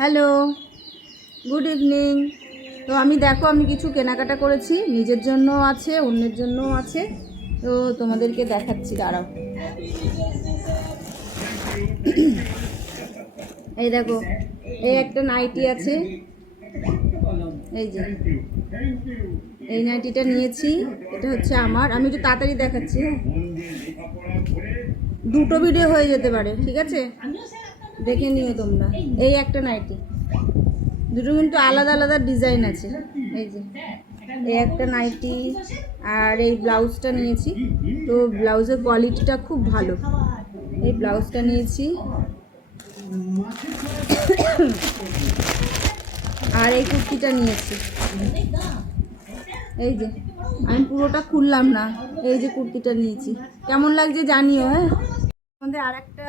Hello, good evening. তো আমি দেখো আমি কিছু কেনাকাটা করেছি, নিজের জন্য আছে, অন্যের জন্যও আছে। তো তোমাদেরকে দেখাচ্ছি, দাঁড়াও। এই দেখো, এই একটা নাইটি আছে, এই যে এই নাইটিটা নিয়েছি। এটা হচ্ছে আমার, আমি একটু তাড়াতাড়ি দেখাচ্ছি। হ্যাঁ, দুটো ভিডিও হয়ে যেতে পারে, ঠিক আছে, দেখে নিও তোমরা। এই একটা নাইটি, দুটো কিন্তু আলাদা আলাদা ডিজাইন আছে। এই যে এই একটা নাইটি, আর এই ব্লাউজটা নিয়েছি। তো ব্লাউজের কোয়ালিটিটা খুব ভালো। এই ব্লাউজটা নিয়েছি, আর এই কুর্তিটা নিয়েছি। এই যে আমি পুরোটা খুললাম না, এই যে কুর্তিটা নিয়েছি। কেমন লাগছে জানিও। হ্যাঁ, আমাদের আর একটা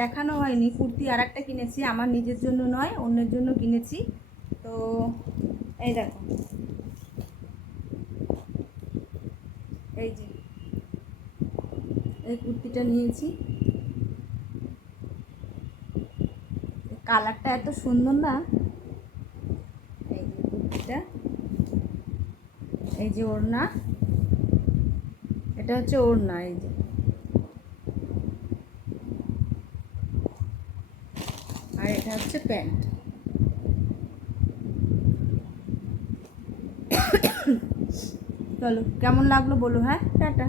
দেখানো হয়নি, কুর্তি আর একটা কিনেছি, আমার নিজের জন্য নয়, অন্যের জন্য কিনেছি। তো এই দেখো, এই যে এই কুর্তিটা নিয়েছি। কালারটা এত সুন্দর না। এই যে কুর্তিটা, এই যে ওড়না, এটা হচ্ছে ওড়না। এই যে আর এটা হচ্ছে প্যান্ট। চলো, কেমন লাগলো বলো। হ্যাঁ, টাটা।